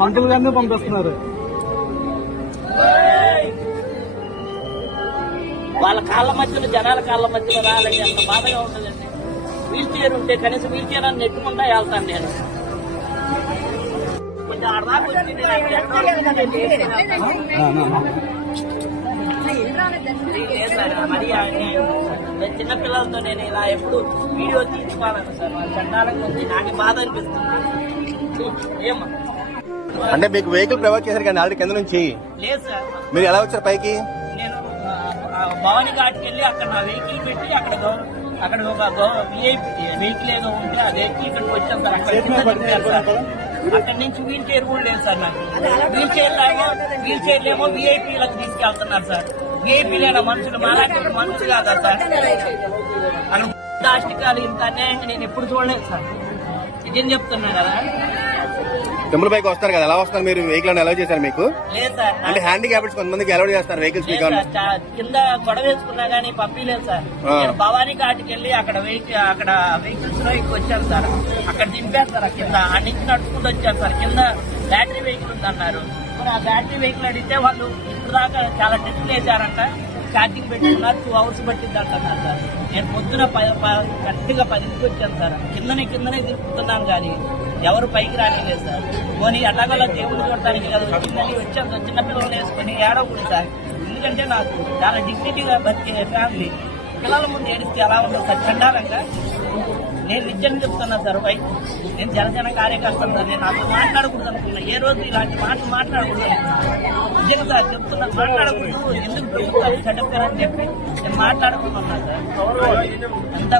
పంతులు గారిని పంపిస్తున్నారు. వాళ్ళ కాళ్ళ మధ్యలో జనాల కాళ్ళ మధ్యలో రాలని అంత బాధగా ఉంటుందండి. వీల్ చైర్ ఉంటే కనీసం వీల్ చైర్ అని నెట్టుకుంటా వెళ్తాను నేను. కొంచెం వచ్చి మరి. నేను చిన్నపిల్లలతో నేను ఇలా ఎప్పుడు వీడియో తీసుకోవాలను సార్ వాళ్ళ చండాలంగా ఉంది. నాకు బాధ అనిపిస్తుంది. ఏమా అంటే మీకు వెహికల్ ప్రొవైడ్ చేశారు కానీ ఆల్రెడీ కింద నుంచి. లేదు సార్. మీరు ఎలా వచ్చారు పైకి? నేను భవానీ ఘాట్కి వెళ్ళి అక్కడ నా వెహికల్ పెట్టి అక్కడ అక్కడ ఒక విఐపి వెహికల్ ఏదో ఉంటే ఆ వెహికల్ ఇక్కడికి వచ్చాను సార్. అక్కడ కింద దింపారు సార్. అక్కడి నుంచి వీల్ చైర్ కూడా లేదు సార్ నాకు. వీల్ చైర్ ఏమో వీల్ చైర్ ఏమో విఐపీలకు తీసుకెళ్తున్నారు సార్. విఐపీలైన మనుషులు మాలాంటి మనుషులు కాదా సార్ దాష్టికాలు ఇంత అన్యాయంగా నేను ఎప్పుడు చూడలేదు సార్. నిజం చెప్తున్నా కదా. టెంపుల్ పైకి వస్తారు కదా ఎలా వస్తారు మీరు? వెహికల్ ఎలా చేశారు మీకు? లేదు సార్. అంటే హ్యాండిక్యాప్స్ కొంతమందికి అలౌడ్ చేస్తారు వెహికల్స్ లేదు మీకు కింద గొడవ వేసుకున్నా గానీ పంపించలేదు సార్. నేను భవానీ ఘాట్కి వెళ్ళి అక్కడ వెహికల్ అక్కడ వెహికల్స్లో ఎక్కువ వచ్చాను సార్. అక్కడ ఆ కింద. ఆ నుంచి నడుచుకుంటూ వచ్చాను సార్. కింద బ్యాటరీ వెహికల్ ఉందన్నారు. మరి ఆ బ్యాటరీ వెహికల్ అడిగితే వాళ్ళు ఇప్పుడు దాకా చాలా టెస్ట్ వేశారంట. ఛార్జింగ్ పెట్టుకున్నారు టూ అవర్స్ పట్టింది అంటున్నారు సార్ నేను పొద్దున కరెక్ట్గా పదింటికి వచ్చాను సార్. కిందనే కిందనే తిరుగుతున్నాను కానీ ఎవరు పైకి రానిలేదు సార్. పోనీ ఎలాగోలా దేవుడు చూడటానికి కదా వచ్చిందని వచ్చాను చిన్న పిల్లలు వేసుకొని ఏడవకూడదు సార్. ఎందుకంటే నాకు చాలా డిగ్నిటీగా బతికే ఫ్యామిలీ పిల్లల ముందు ఏడిస్తే ఎలా ఉండదు సార్. చండాలంగా. నేను నిజం చెప్తున్నా సార్ వై నేను జనసేన కార్యకర్తను నేను అసలు మాట్లాడకూడదు అనుకున్నా ఏ రోజు ఇలాంటి మాటలు మాట్లాడకూడదు నిజంగా సార్ చెప్తున్నా మాట్లాడకూడదు. ఎందుకు ప్రభుత్వాలు చెడ్డ చెప్పి. నేను మాట్లాడకుండా సార్. అంతా